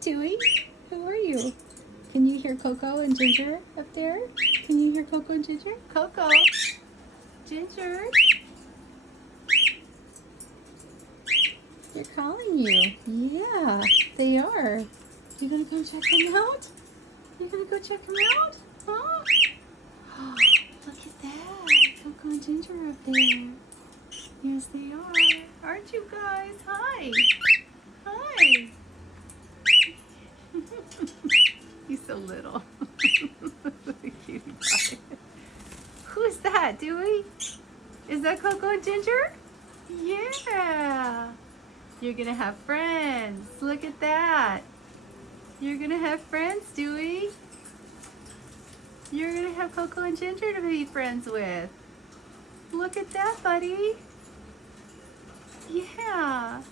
Dewey, who are you? Can you hear Coco and Ginger up there? Can you hear Coco and Ginger? Coco, Ginger, they're calling you. Yeah, they are. You gonna go check them out? You gonna go check them out? Huh? Oh, look at that. Coco and Ginger up there. Yes, they are. Aren't you guys? Hi. Hi. He's so little. Cutie pie. Who's that, Dewey? Is that Coco and Ginger? Yeah. You're gonna have friends. Look at that. You're gonna have friends, Dewey. You're gonna have Coco and Ginger to be friends with. Look at that, buddy. Yeah.